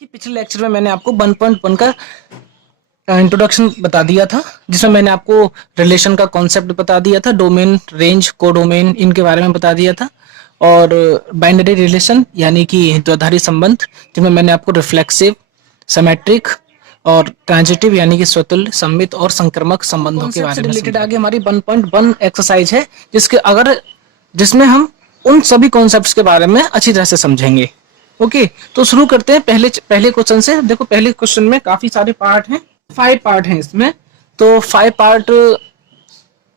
कि पिछले लेक्चर में मैंने आपको 1.1 का इंट्रोडक्शन बता दिया था, जिसमें मैंने आपको रिलेशन का कॉन्सेप्ट बता दिया था, डोमेन, रेंज, कोडोमेन इनके बारे में बता दिया था, और बाइनरी रिलेशन यानी कि द्विआधारी संबंध, जिसमें मैंने आपको रिफ्लेक्सिव, सिमेट्रिक और ट्रांजिटिव यानी कि स्वतुल्य, सममित और संक्रमक संबंधों के बारे में रिलेटेड आगे हमारी 1.1 एक्सरसाइज है, जिसमें हम उन सभी कॉन्सेप्ट्स के बारे में अच्छी तरह से समझेंगे। ओके, तो शुरू करते हैं पहले क्वेश्चन से। देखो, पहले क्वेश्चन में काफी सारे पार्ट हैं, 5 पार्ट हैं इसमें। तो 5 पार्ट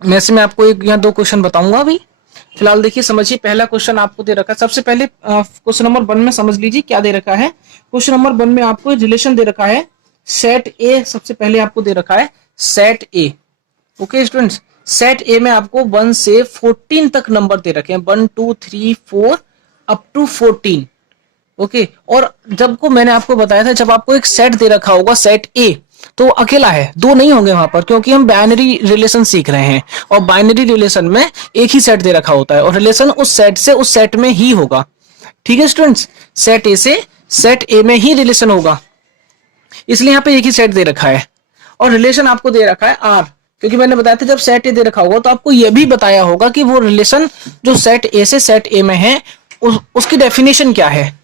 में से मैं आपको एक या दो क्वेश्चन बताऊंगा अभी। फिलहाल देखिए, समझिए। पहला क्वेश्चन आपको दे रखा है, सबसे पहले क्वेश्चन नंबर 1 में समझ लीजिए क्या दे रखा है। क्वेश्चन नंबर 1 में आपको रिलेशन दे रखा है सेट ए। सबसे पहले आपको दे रखा है सेट ए। ओके स्टूडेंट्स, सेट ए में आपको 1 से 14 तक नंबर दे रखे हैं, 1 2 3 4 अप टू 14। ओके, और जब को मैंने आपको बताया था, जब आपको एक सेट दे रखा होगा सेट ए, तो अकेला है, दो नहीं होंगे वहां पर, क्योंकि हम बाइनरी रिलेशन सीख रहे हैं और बाइनरी रिलेशन में एक ही सेट दे रखा होता है और रिलेशन उस सेट से उस सेट में ही होगा। ठीक है स्टूडेंट्स, सेट ए से सेट ए में ही रिलेशन होगा, इसलिए यहाँ पे एक ही सेट दे रखा है। और रिलेशन आपको दे रखा है आर, क्योंकि मैंने बताया था जब सेट ए दे रखा होगा तो आपको यह भी बताया होगा कि वो रिलेशन जो सेट ए से सेट ए में है उसकी डेफिनेशन क्या है।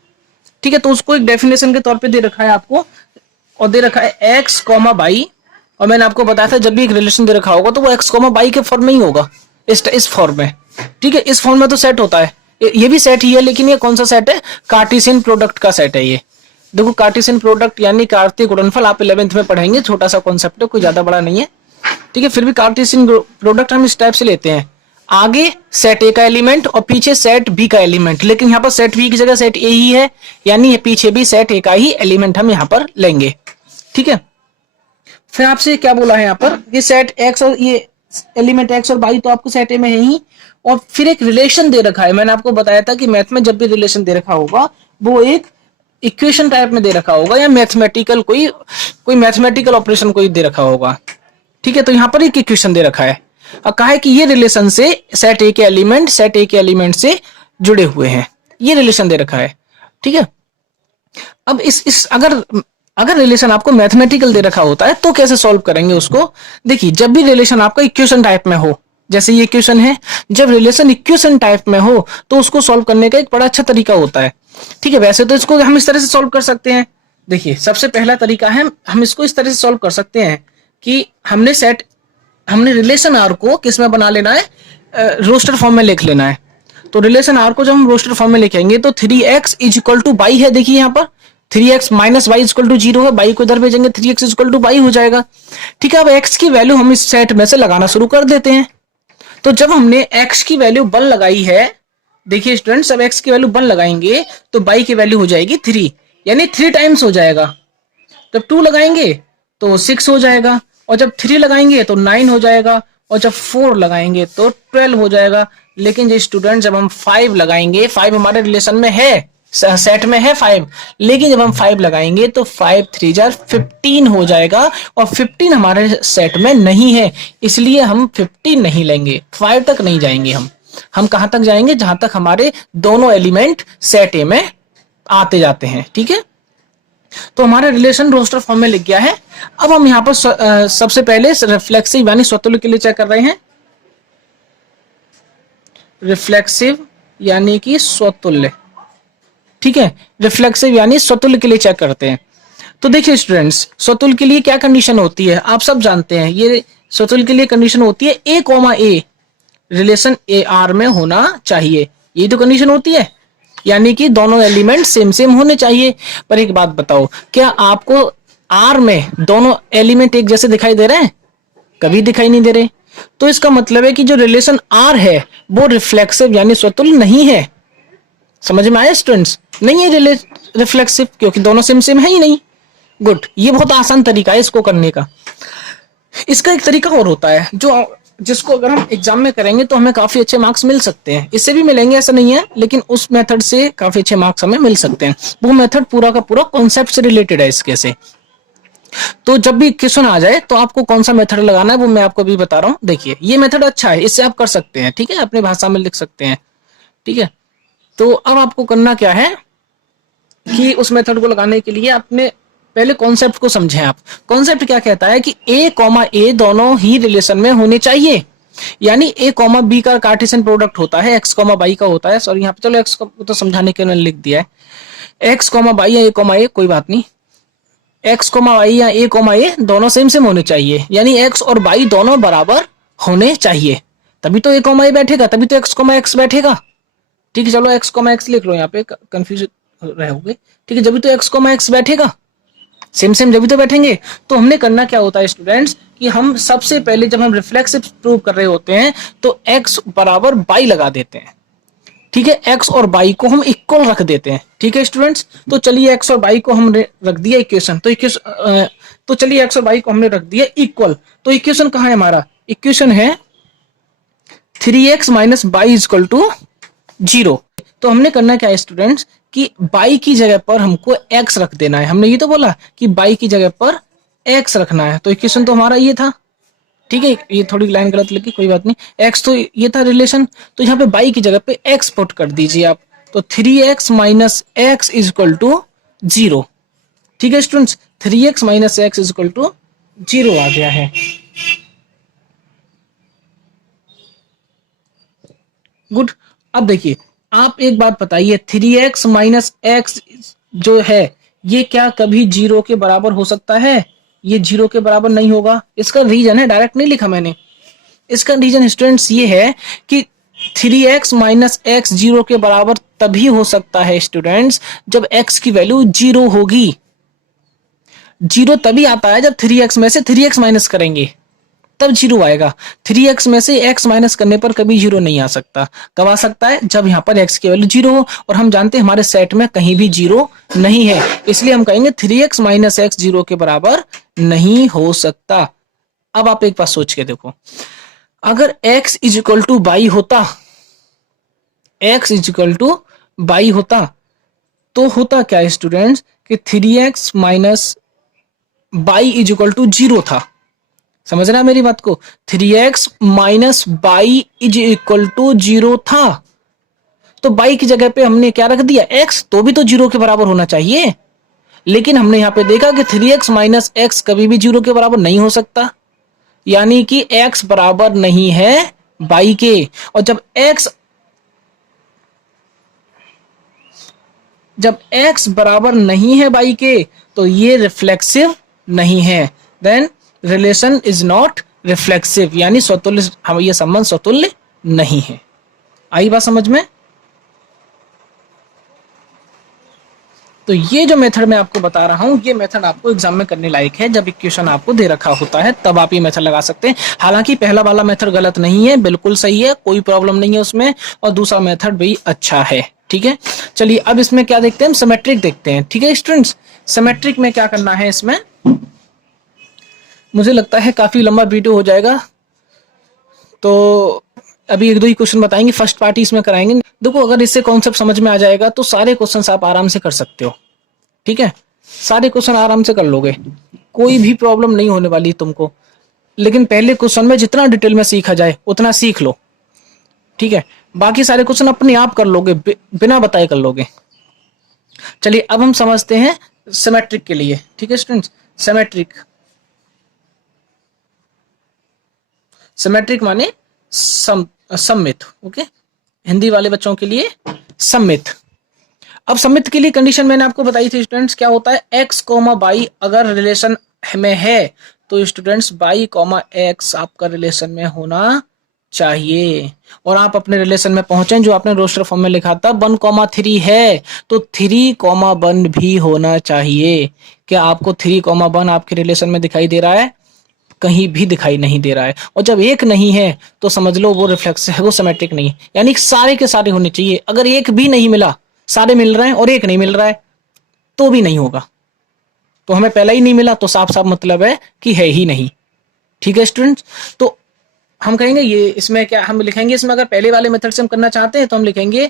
ठीक है, तो उसको एक डेफिनेशन के तौर पे दे रखा है आपको, और दे रखा है एक्स कॉमा बाई। और मैंने आपको बताया था जब भी एक रिलेशन दे रखा होगा तो वो एक्स कॉमा बाई के फॉर्म में ही होगा, इस फॉर्म में। ठीक है, इस फॉर्म में तो सेट होता है, ये भी सेट ही है, लेकिन ये कौन सा सेट है? कार्टेशियन प्रोडक्ट का सेट है ये। देखो, कार्टेशियन प्रोडक्ट यानी कार्तीय गुणनफल आप 11th में पढ़ेंगे, छोटा सा कॉन्सेप्ट है, कोई ज्यादा बड़ा नहीं है। ठीक है, फिर भी कार्टेशियन प्रोडक्ट हम इस टाइप से लेते हैं, आगे सेट ए का एलिमेंट और पीछे सेट बी का एलिमेंट, लेकिन यहाँ पर सेट बी की जगह सेट ए ही है, यानी पीछे भी सेट ए का ही एलिमेंट हम यहाँ पर लेंगे। ठीक है, फिर आपसे क्या बोला है यहाँ पर, ये सेट एक्स और ये एलिमेंट एक्स और वाई तो आपको सेट ए में है ही, और फिर एक रिलेशन दे रखा है। मैंने आपको बताया था कि मैथ में जब भी रिलेशन दे रखा होगा वो एक इक्वेशन टाइप में दे रखा होगा, या मैथमेटिकल कोई मैथमेटिकल ऑपरेशन कोई दे रखा होगा। ठीक है, तो यहाँ पर एक इक्वेशन दे रखा है और कहा है कि ये रिलेशन से सेट ए के एलिमेंट से जुड़े हुए हैं, ये रिलेशन दे रखा है। ठीक है, अब इस अगर रिलेशन आपको मैथमेटिकल दे रखा होता है तो कैसे सॉल्व करेंगे उसको। देखिए, जब भी रिलेशन आपका इक्वेशन टाइप में हो, जैसे ये इक्वेशन है, जब रिलेशन इक्वेशन टाइप में हो तो उसको सॉल्व करने का एक बड़ा अच्छा तरीका होता है। ठीक है, वैसे तो इसको हम इस तरह से सॉल्व कर सकते हैं। देखिए, सबसे पहला तरीका है, हम इसको इस तरह से सॉल्व कर सकते हैं कि हमने रिलेशन आर को किस में बना लेना है, रोस्टर फॉर्म में लिख लेना है। तो रिलेशन आर को जब हम रोस्टर फॉर्म में लिखेंगे तो 3x is equal to by है। देखिए यहाँ पर 3x minus Y equal to 0 है, बाई को इधर भेजेंगे, 3x इक्वल टू बाई हो जाएगा। ठीक है, अब x की वैल्यू हम इस सेट में से लगाना शुरू कर देते हैं। तो जब हमने x की वैल्यू 1 लगाई है, देखिए स्टूडेंट्स, अब x की वैल्यू 1 लगाएंगे तो बाई की वैल्यू हो जाएगी 3, यानी 3 टाइम्स हो जाएगा। जब 2 लगाएंगे तो 6 हो जाएगा, और जब 3 लगाएंगे तो 9 हो जाएगा, और जब 4 लगाएंगे तो 12 हो जाएगा। लेकिन जो स्टूडेंट, जब हम 5 लगाएंगे, 5 हमारे रिलेशन में है, सेट में है 5, लेकिन जब हम 5 लगाएंगे तो 5 3 जार 15 हो जाएगा, और 15 हमारे सेट में नहीं है, इसलिए हम 15 नहीं लेंगे, 5 तक नहीं जाएंगे। हम कहां तक जाएंगे? जहां तक हमारे दोनों एलिमेंट सेट ए में आते जाते हैं। ठीक है, तो हमारा रिलेशन रोस्टर फॉर्म में लिख गया है। अब हम यहाँ पर सबसे पहले रिफ्लेक्सिव यानी स्वतुल्य के लिए चेक कर रहे हैं। रिफ्लेक्सिव यानी कि स्वतुल्य। ठीक है, रिफ्लेक्सिव यानी स्वतुल्य के लिए चेक करते हैं। तो देखिए स्टूडेंट्स, स्वतुल्य के लिए क्या कंडीशन होती है, आप सब जानते हैं। ये स्वतुल्य के लिए कंडीशन होती है A comma A relation A R में होना चाहिए, ये तो कंडीशन होती है, यानी कि दोनों एलिमेंट सेम सेम होने चाहिए। पर एक बात बताओ, क्या आपको आर में दोनों एलिमेंट एक जैसे दिखाई दे रहे हैं? कभी दिखाई नहीं दे रहे। तो इसका मतलब है कि जो रिलेशन आर है वो रिफ्लेक्सिव यानी स्वतुल्य नहीं है। समझ में आया स्टूडेंट्स? नहीं है रिफ्लेक्सिव, क्योंकि दोनों सेम सेम है ही नहीं। गुड, ये बहुत आसान तरीका है इसको करने का। इसका एक तरीका और होता है जिसको अगर हम एग्जाम में करेंगे तो हमें काफी अच्छे मार्क्स मिल सकते हैं। इससे भी मिलेंगे ऐसा नहीं है, लेकिन उस मेथड से काफी अच्छे मार्क्स हमें मिल सकते हैं। वो मेथड पूरा का पूरा कॉन्सेप्ट से रिलेटेड है इसके से। तो जब भी क्वेश्चन आ जाए तो आपको कौन सा मेथड लगाना है वो मैं आपको अभी बता रहा हूँ। देखिए, ये मेथड अच्छा है, इससे आप कर सकते हैं। ठीक है, अपनी भाषा में लिख सकते हैं। ठीक है, तो अब आपको करना क्या है, कि उस मेथड को लगाने के लिए आपने पहले कॉन्सेप्ट को समझें। आप कॉन्सेप्ट क्या कहता है कि ए कॉमा ए दोनों ही रिलेशन में होने चाहिए, यानी ए कॉमा बी का कार्टेशियन प्रोडक्ट होता है, एक्स कॉमा बाई का होता है। सॉरी यहाँ पे चलो एक्स को तो समझाने के लिए लिख दिया है, एक्स कॉमा बाई या ए कॉमा ए, कोई बात नहीं, एक्स कॉमा वाई या ए कॉमा ए दोनों सेम सेम होने चाहिए, यानी एक्स और बाई दोनों बराबर होने चाहिए, तभी तो ए कॉमा ए बैठेगा, तभी तो एक्स कॉमा एक्स बैठेगा। ठीक है, चलो एक्स कॉमा एक्स लिख लो, यहाँ पे कंफ्यूज रहोगे। ठीक है, जब भी तो एक्स कॉमा एक्स बैठेगा, सेम सेम जब भी तो बैठेंगे। तो हमने करना क्या होता है स्टूडेंट्स, कि हम सबसे पहले जब हम रिफ्लेक्सिव प्रूव कर रहे होते हैं तो एक्स बराबर बाई लगा देते हैं। ठीक है, एक्स और बाई को हम इक्वल रख देते हैं। ठीक है स्टूडेंट्स, तो चलिए एक्स और बाई को हमने रख दिया इक्वेशन, तो चलिए एक्स और बाई को हमने रख दिया इक्वल। तो इक्वेशन कहाँ है हमारा, इक्वेशन है 3x minus by is equal to 0। तो हमने करना क्या है स्टूडेंट्स, कि बाई की जगह पर हमको x रख देना है। हमने ये तो बोला कि बाई की जगह पर x रखना है, तो इक्वेशन तो हमारा ये था। ठीक है, ये थोड़ी लाइन गलत लगी, कोई बात नहीं, x तो ये था रिलेशन, तो यहाँ पे बाई की जगह पे x पुट कर दीजिए आप, तो 3x minus x is equal to 0। ठीक है students, 3x minus x is equal to 0 आ गया है। गुड। अब देखिए, आप एक बात बताइए, 3x माइनस एक्स जो है ये क्या कभी 0 के बराबर हो सकता है? ये 0 के बराबर नहीं होगा। इसका रीजन है, डायरेक्ट नहीं लिखा मैंने, इसका रीजन स्टूडेंट्स ये है कि 3x माइनस एक्स 0 के बराबर तभी हो सकता है स्टूडेंट्स जब x की वैल्यू 0 होगी। 0 तभी आता है जब 3x में से 3x माइनस करेंगे, तब 0 आएगा। 3x में से x माइनस करने पर कभी 0 नहीं आ सकता। कब आ सकता है? जब यहाँ पर x की वैल्यू 0 हो, और हम जानते हैं हमारे सेट में कहीं भी 0 नहीं है, इसलिए हम कहेंगे 3x माइनस एक्स 0 के बराबर नहीं हो सकता। अब आप एक बात सोच के देखो, अगर x is equal to y होता, x is equal to y होता, तो होता क्या स्टूडेंट्स कि 3x minus y is equal to 0 था। समझ रहे हैं मेरी बात को? 3x minus y is equal to 0 था, तो बाई की जगह पे हमने क्या रख दिया? x, तो भी तो 0 के बराबर होना चाहिए। लेकिन हमने यहां पे देखा कि 3x माइनस एक्स कभी भी 0 के बराबर नहीं हो सकता, यानी कि x बराबर नहीं है बाई के। और जब x बराबर नहीं है बाई के, तो ये रिफ्लेक्सिव नहीं है, then relation is not reflexive, यानी स्वतुल्य, हम ये संबंध स्वतुल्य नहीं है। आई बात समझ में? तो ये जो मेथड मैं आपको बता रहा हूं, ये मेथड आपको एग्जाम में करने लायक है। जब इक्वेशन आपको दे रखा होता है तब आप ये मेथड लगा सकते हैं। हालांकि पहला वाला मेथड गलत नहीं है, बिल्कुल सही है, कोई प्रॉब्लम नहीं है उसमें, और दूसरा मेथड भी अच्छा है। ठीक है, चलिए अब इसमें क्या देखते हैं, सिमेट्रिक देखते हैं। ठीक है स्टूडेंट्स, सिमेट्रिक में क्या करना है, इसमें मुझे लगता है काफी लंबा वीडियो हो जाएगा, तो अभी एक दो ही क्वेश्चन बताएंगे, फर्स्ट पार्टी इसमें कराएंगे। देखो, अगर इससे कॉन्सेप्ट समझ में आ जाएगा तो सारे क्वेश्चंस आप आराम से कर सकते हो। ठीक है, सारे क्वेश्चन आराम से कर लोगे, कोई भी प्रॉब्लम नहीं होने वाली तुमको। लेकिन पहले क्वेश्चन में जितना डिटेल में सीखा जाए उतना सीख लो। ठीक है, बाकी सारे क्वेश्चन अपने आप कर लोगे, बिना बताए कर लोगे। चलिए अब हम समझते हैं सिमेट्रिक के लिए। ठीक है स्टूडेंट्स, सिमेट्रिक माने सममित। ओके, हिंदी वाले बच्चों के लिए सममित। अब सममित के लिए कंडीशन मैंने आपको बताई थी स्टूडेंट्स, क्या होता है, x कॉमा बाई अगर रिलेशन में है तो स्टूडेंट्स बाई कॉमा एक्स आपका रिलेशन में होना चाहिए। और आप अपने रिलेशन में पहुंचे जो आपने रोस्टर फॉर्म में लिखा था 1,3 है, तो 3,1 भी होना चाहिए। क्या आपको 3,1 आपके रिलेशन में दिखाई दे रहा है? कहीं भी दिखाई नहीं दे रहा है। और जब एक नहीं है तो समझ लो वो रिफ्लेक्स है, वो सिमेट्रिक नहीं है, यानी सारे के सारे होने चाहिए। अगर एक भी नहीं मिला, सारे मिल रहे हैं और एक नहीं मिल रहा है, तो भी नहीं होगा। तो हमें पहला ही नहीं मिला तो साफ साफ मतलब है कि है ही नहीं। ठीक है स्टूडेंट्स, तो हम कहेंगे ये, इसमें क्या हम लिखेंगे, इसमें अगर पहले वाले मेथड से हम करना चाहते हैं तो हम लिखेंगे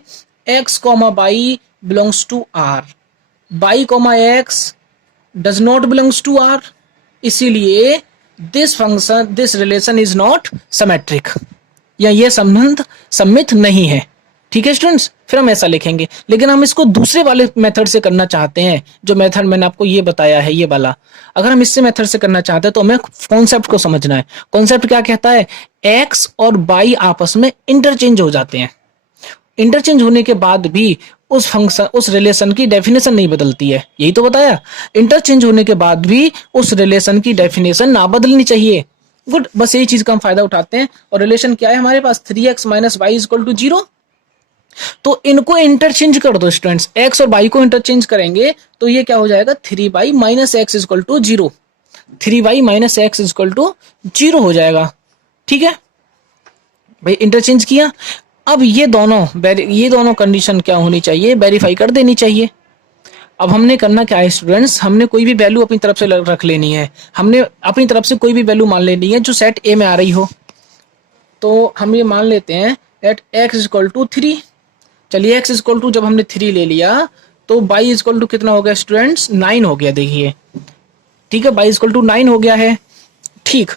x comma Y belongs to R, Y comma X does not belongs to R, इसीलिए this relation is not symmetric, या ये संबंध सममित नहीं है। ठीक है स्टूडेंट्स, फिर हम ऐसा लिखेंगे। लेकिन हम इसको दूसरे वाले मेथड से करना चाहते हैं, जो मेथड मैंने आपको ये बताया है ये वाला। अगर हम इससे मेथड से करना चाहते हैं तो हमें कॉन्सेप्ट को समझना है। कॉन्सेप्ट क्या कहता है, एक्स और वाई आपस में इंटरचेंज हो जाते हैं। इंटरचेंज होने के बाद भी उस फंक्शन उस रिलेशन की डेफिनेशन नहीं बदलती है, यही तो बताया। इंटरचेंज होने के बाद भी उस रिलेशन की डेफिनेशन ना बदलनी चाहिए। गुड, बस यही चीज का हम फायदा उठाते हैं। और रिलेशन क्या है हमारे पास, 3x minus y is equal to 0। तो इनको इंटरचेंज कर दो स्टूडेंट्स, एक्स और वाई को इंटरचेंज करेंगे तो ये क्या हो जाएगा, 3y minus x is equal to 0। 3y minus x is equal to 0 हो जाएगा। ठीक है भाई, इंटरचेंज किया। अब ये दोनों कंडीशन क्या होनी चाहिए, वेरीफाई कर देनी चाहिए। अब हमने करना क्या है स्टूडेंट्स, हमने कोई भी वैल्यू अपनी तरफ से रख लेनी है। हमने अपनी तरफ से कोई भी वैल्यू मान लेनी है जो सेट ए में आ रही हो। तो हम ये मान लेते हैं at x is equal to 3। चलिए एक्स इज इक्वल टू जब हमने 3 ले लिया तो बाई इज इक्वल टू कितना हो गया स्टूडेंट्स, 9 हो गया। देखिए ठीक है, बाई इज इक्वल टू 9 हो गया है। ठीक,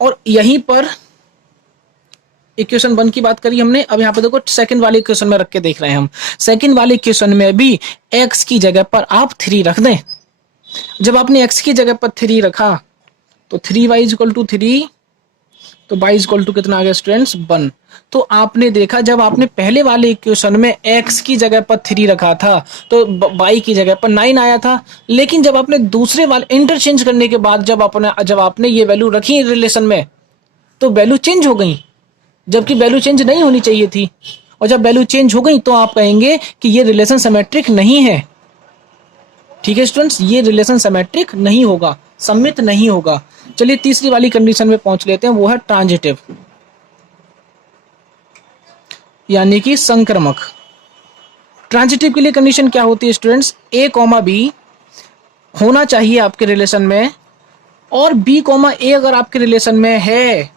और यहीं पर इक्वेशन 1 की बात करी हमने। अब यहाँ पे देखो सेकंड वाले इक्वेशन में रख के देख रहे हैं हम। सेकंड वाले इक्वेशन में भी x की जगह पर आप 3 रख दें। जब आपने x की जगह पर 3 रखा तो 3y इज इक्वल टू 3, तो y इज इक्वल टू कितना आ गया स्टूडेंट्स, 1। तो आपने देखा जब आपने पहले वाले इक्वेशन में x की जगह पर 3 रखा था तो y की जगह पर 9 आया था। लेकिन जब आपने दूसरे वाले इंटरचेंज करने के बाद जब आपने ये वैल्यू रखी रिलेशन में तो वैल्यू चेंज हो गई, जबकि वैल्यू चेंज नहीं होनी चाहिए थी। और जब वैल्यू चेंज हो गई तो आप कहेंगे कि ये रिलेशन सिमेट्रिक नहीं है। ठीक है स्टूडेंट्स, ये रिलेशन सिमेट्रिक नहीं होगा, सममित नहीं होगा। चलिए तीसरी वाली कंडीशन में पहुंच लेते हैं, वो है ट्रांजिटिव यानी कि संक्रमक। ट्रांजिटिव के लिए कंडीशन क्या होती है स्टूडेंट्स, ए कॉमा बी होना चाहिए आपके रिलेशन में, और बी कॉमा ए अगर आपके रिलेशन में है,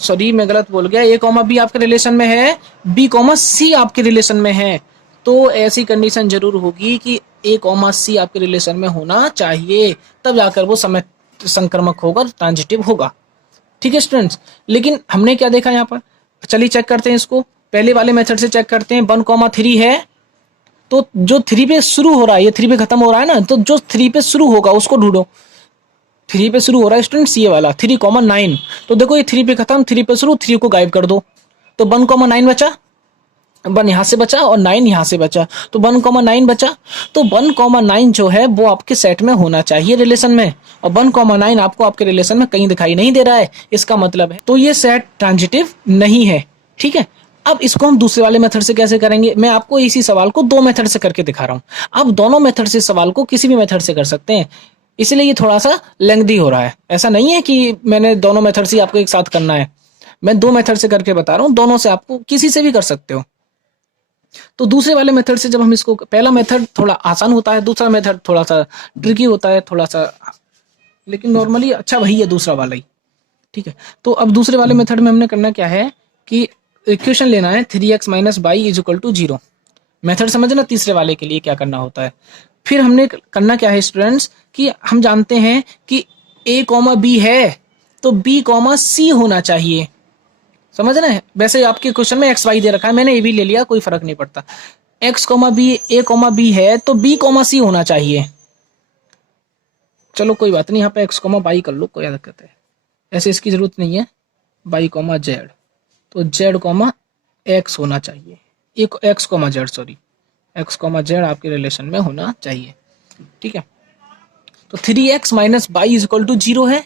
सॉरी मैं गलत बोल गया, ए कॉमा बी आपके रिलेशन में है, बी कॉमा सी आपके रिलेशन में है, तो ऐसी कंडीशन जरूर होगी कि ए कॉमा सी आपके रिलेशन में होना चाहिए, तब जाकर वो समय संक्रमक होगा, ट्रांजिटिव होगा। ठीक है स्टूडेंट्स, लेकिन हमने क्या देखा यहाँ पर, चलिए चेक करते हैं इसको। पहले वाले मेथड से चेक करते हैं, 1,3 है तो जो 3 पे शुरू हो रहा है, ये 3 पे खत्म हो रहा है ना, तो जो 3 पे शुरू होगा उसको ढूंढो। 3 पे शुरू हो रहा है स्टूडेंट्स ये वाला 3,9, तो देखो ये 3 पे खत्म, 3 पे शुरू, 3 को गायब कर दो तो 1,9 बचा। 1 यहाँ से बचा और 9 यहाँ से बचा, तो 1,9 बचा। तो 1,9 जो है वो आपके सेट में होना चाहिए रिलेशन में, और 1,9 आपको आपके रिलेशन में कहीं दिखाई नहीं दे रहा है, इसका मतलब है तो ये सेट ट्रांजिटिव नहीं है। ठीक है, अब इसको हम दूसरे वाले मेथड से कैसे करेंगे, मैं आपको इसी सवाल को 2 मेथड से करके दिखा रहा हूं। आप दोनों मेथड से सवाल को किसी भी मेथड से कर सकते हैं, इसलिए ये थोड़ा सा लेंथी हो रहा है। ऐसा नहीं है कि मैंने दोनों मेथड से आपको एक साथ करना है, मैं 2 मेथड से करके बता रहा हूँ, दोनों से आपको किसी से भी कर सकते हो। तो दूसरे वाले मेथड से जब हम इसको, पहला मेथड थोड़ा आसान होता है, दूसरा मेथड थोड़ा सा ट्रिकी होता है, थोड़ा सा, लेकिन नॉर्मली अच्छा वही है दूसरा वाला ही। ठीक है, तो अब दूसरे वाले मेथड में हमने करना क्या है कि इक्वेशन लेना है 3x minus y is equal to 0। Method समझना तीसरे वाले के लिए क्या करना होता है। फिर हमने करना क्या है स्टूडेंट्स कि हम जानते हैं कि a कॉमा बी है तो b कॉमा सी होना चाहिए, समझ रहे हैं। वैसे आपके क्वेश्चन में एक्स वाई दे रखा है, मैंने ए भी ले लिया, कोई फर्क नहीं पड़ता। एक्स कॉमा बी, ए कॉमा बी है तो बी कॉमा सी होना चाहिए। चलो कोई बात नहीं, यहाँ पे एक्स कॉमा बाई कर लो, कोई दिक्कत है, ऐसे इसकी जरूरत नहीं है। बाई कॉमा जेड, तो जेड कॉमा एक्स होना चाहिए, एक x comma z, sorry x comma z आपके रिलेशन में होना चाहिए। ठीक है, तो 3x minus y is equal to 0 है।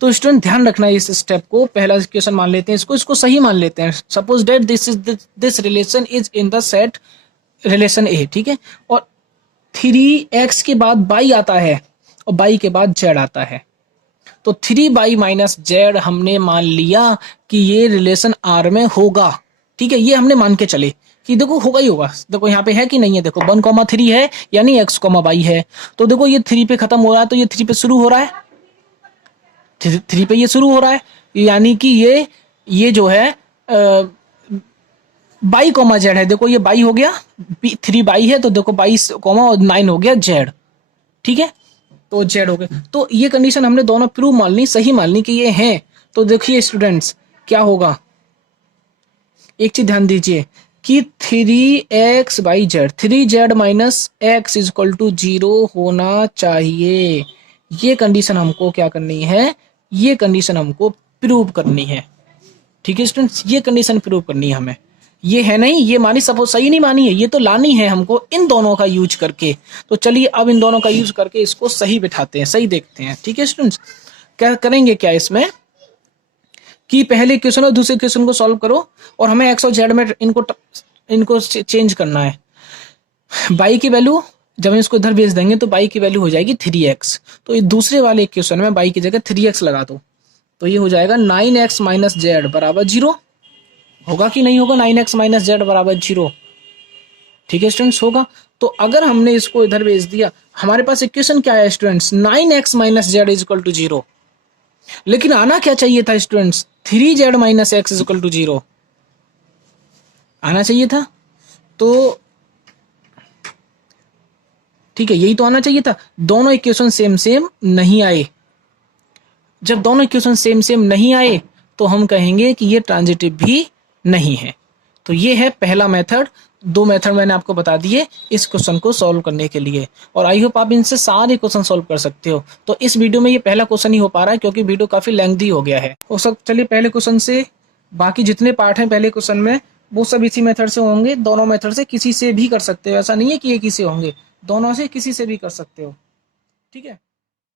तो स्टूडेंट ध्यान रखना है इस स्टेप को, पहला इक्वेशन मान लेते हैं इसको सही मान लेते हैं। Suppose that this relation is in the set relation A. ठीक है, और 3x के बाद बाई आता है और बाई के बाद जेड आता है, तो 3 माइनस जेड हमने मान लिया कि ये रिलेशन आर में होगा। ठीक है, ये हमने मान के चले कि देखो होगा ही होगा। देखो यहाँ पे है कि नहीं है, देखो 1,3 है यानी x, बाई है, तो देखो ये 3 पे खत्म हो रहा है तो ये 3 पे शुरू हो रहा है, 3 पे ये शुरू हो रहा है, यानी कि ये जो है बाई कॉमा जेड है। देखो ये बाई हो गया, 3 बाई है तो देखो 22 कॉमा और 9 हो गया जेड। ठीक है, तो जेड हो गया। तो ये कंडीशन हमने दोनों प्रूव मान ली, सही मान ली कि ये हैं। तो देखिए स्टूडेंट्स क्या होगा, एक चीज ध्यान दीजिए, कि 3x/z 3z minus x equal to 0 होना चाहिए। ये कंडीशन हमको क्या करनी है, ये कंडीशन हमको प्रूव करनी है। ठीक है स्टूडेंट्स, ये कंडीशन प्रूव करनी है हमें। ये है नहीं, ये मानी सपोज सही नहीं मानी है, ये तो लानी है हमको इन दोनों का यूज करके। तो चलिए अब इन दोनों का यूज करके इसको सही बिठाते हैं, सही देखते हैं। ठीक है स्टूडेंट्स, क्या करेंगे क्या इसमें कि पहले क्वेश्चन और दूसरे क्वेश्चन को सॉल्व करो और हमें एक्स और जेड में इनको चेंज करना है। बाई की वैल्यू जब हम इसको इधर भेज देंगे तो बाई की वैल्यू हो जाएगी 3x। तो इस दूसरे वाले क्वेश्चन में बाई की जगह 3x लगा दो, तो ये हो जाएगा 9x माइनस जेड बराबर 0। होगा कि नहीं होगा 9x माइनस जेड बराबर 0? ठीक है स्टूडेंट्स, होगा। तो अगर हमने इसको इधर भेज दिया, हमारे पास इक्वेशन क्या है students, 9x minus z is equal to 0। लेकिन आना क्या चाहिए था students, 3z minus x is equal to 0 आना चाहिए था। तो ठीक है, यही तो आना चाहिए था। दोनों इक्वेशन सेम सेम नहीं आए। जब दोनों इक्वेशन सेम सेम नहीं आए तो हम कहेंगे कि ये ट्रांजिटिव भी नहीं है। तो ये है पहला मेथड। दो मेथड मैंने आपको बता दिए इस क्वेश्चन को सॉल्व करने के लिए, और आई होप आप इनसे सारे क्वेश्चन सॉल्व कर सकते हो। तो इस वीडियो में ये पहला क्वेश्चन ही हो पा रहा है क्योंकि वीडियो काफी लेंथी हो गया है। वो सब चलिए पहले क्वेश्चन से, बाकी जितने पार्ट हैं पहले क्वेश्चन में वो सब इसी मेथड से होंगे। दोनों मेथड से किसी से भी कर सकते हो, ऐसा नहीं है कि एक ही से होंगे, दोनों से किसी से भी कर सकते हो। ठीक है।